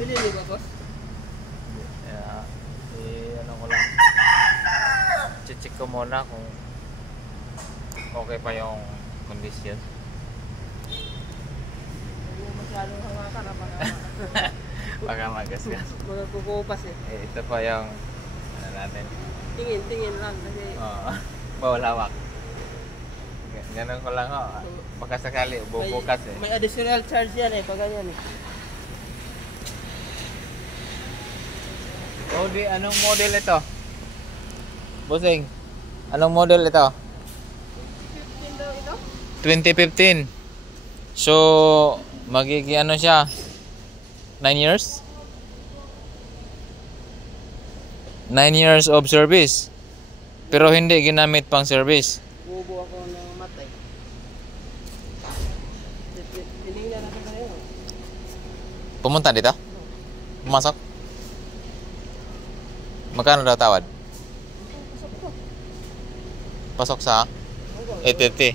Bili niyo ba, boss? Yeah, ano ko lang. Check ko muna kung okay pa yung condition. Hindi mo masyadong hawakan na mga Baka magasgas. mga kukupas eh. Ito pa yung ano natin. Tingin lang kasi Bawal hawak. Ganun ko lang ho. Baka sakali bubukas eh. may additional charge yan eh pag ganyan eh. Audi, anong model ito? Bossing, anong model ito? 15 daw ito? 2015. So, magiging ano siya? 9 years? 9 years of service. Pero hindi ginamit pang service. Bubo ako ng matay. Tinignan natin tayo. Pumunta dito? Pumasok? Magkano daw tawad? Pasok ko. Pasok sa 850.